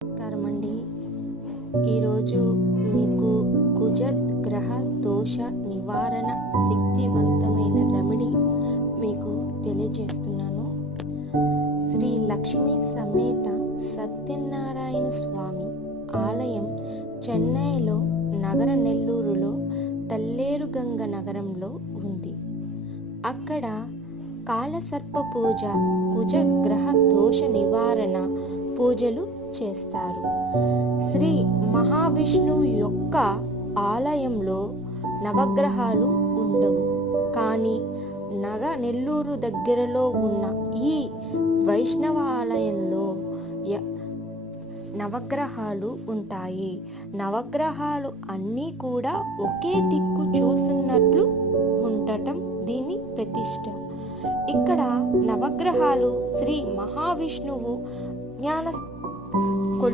నమస్కారమండి. ఈరోజు మీకు కుజగ్రహ దోష నివారణ శక్తివంతమైన రెమెడీ మీకు తెలియజేస్తున్నాను. శ్రీ లక్ష్మీ సమేత సత్యనారాయణ స్వామి ఆలయం చెన్నైలో నగర నెల్లూరులో తల్లేరుగంగ నగరంలో ఉంది. అక్కడ కాలసర్ప పూజ, కుజగ్రహ దోష నివారణ పూజలు చేస్తారు. శ్రీ మహావిష్ణువు యొక్క ఆలయంలో నవగ్రహాలు ఉండవు, కానీ నెల్లూరు దగ్గరలో ఉన్న ఈ వైష్ణవ ఆలయంలో నవగ్రహాలు ఉంటాయి. నవగ్రహాలు అన్నీ కూడా ఒకే దిక్కు చూస్తున్నట్లు ఉండటం దీని ప్రతిష్ట. ఇక్కడ నవగ్రహాలు శ్రీ మహావిష్ణువు జ్ఞాన